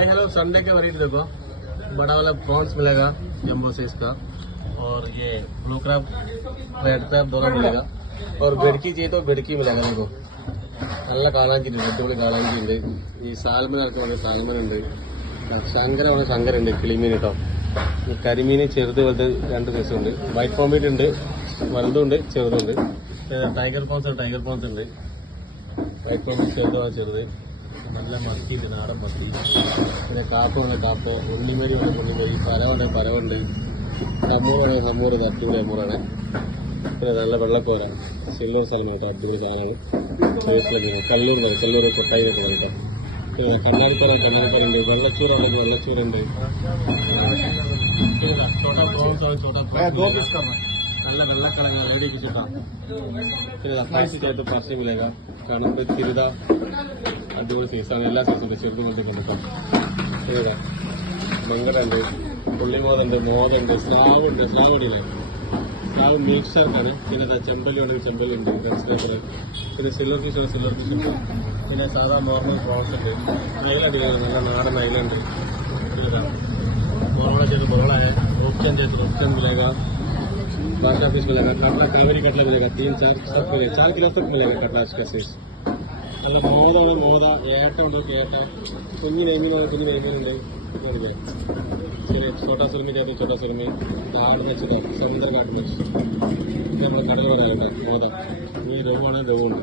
भाई hello, Sunday के वरीट देखो, बड़ा वाला प्रॉन्स मिलेगा जंबो साइज का, और ये ब्लू क्रैब, रेड क्रैब दोनों मिलेगा, और बेड़की चाहिए तो बेड़की मिलेगा। देखो നല്ല കാളാഞ്ചി ഉണ്ട്, അടിപൊളി കാളാഞ്ചി ഉണ്ട്. ഈ സാൽമൺ ഇറക്കുമ്പോൾ സാൽമൺ ഉണ്ട്, ശങ്കരമാണ് ശങ്കര ഉണ്ട്, കിളിമീൻ കേട്ടോ. ഈ കരിമീൻ ചെറുത് വലുത് രണ്ട് സൈസും ഉണ്ട്. വൈറ്റ് പോംബീറ്റ് ഉണ്ട്, വലുതും ഉണ്ട് ചെറുതുണ്ട്. ടൈഗർ പോൺസ് ഉണ്ട്. വൈറ്റ് പോംബീറ്റ് ചെറുത്. നല്ല മത്തി ഉണ്ട്, നാടൻ മത്തി. പിന്നെ കാപ്പ, ഉള്ളിമരി പരവുണ്ട്, സമൂറ് അടിപൊളി അമ്മൂറാണ്. പിന്നെ നല്ല വെള്ളക്കോര, സിൽവർ സാൽമൺ അടിപൊളി സാധനമാണ്. കല്ലൂർ കൊട്ടായിരൊക്കെ കളിക്കാം. പിന്നെ കണ്ണാടിക്കോറ ഉണ്ട്, വെള്ളച്ചൂറുണ്ട്. നല്ല വെള്ളക്കളങ്ങ റെഡി കിട്ടാം. പിന്നെ പാഴ്സിറ്റായിട്ട് പാർസി മിലേക, കണമ്പ് തിരുത അടിപൊളി സൈസാണ്. എല്ലാ സൈസും ഉണ്ട്, ചെറുതും കൊണ്ട് കണ്ടിട്ടോ. പിന്നെ മങ്കടുണ്ട്, പുള്ളിമോതുണ്ട്, മോതുണ്ട്, സ്ലാവുണ്ട്. Slav milk ഷാർക്കാണ്. പിന്നെ ചെമ്പല്ലുണ്ട്, പിന്നെ സിൽവർ ഫിഷ് ഉണ്ട്. പിന്നെ സാധാ നോർമൽ പ്രോൺസ് ഉണ്ട്. ഐലണ്ട് നല്ല നാടൻ ഐലണ്ട്. मोरला है, ऑप्शन मिलेगा, बाटा फिश मिलेगा, कटला कावेरी कटला मिलेगा, 3-4 सब मिलेगा, 4 किलो तक मिलेगा कटला का साइज. നല്ല മോത ഏട്ട ഉണ്ടോ, കുഞ്ഞു നെയ്മീനുണ്ട്. ശരി, छोटा सुरमी जाती, छोटा सुरमी काट में समुद्र काट में നമ്മൾ കടൽ പറയാറുണ്ട് മോത. ഈ രഘുവാണ്, രഘുണ്ട്.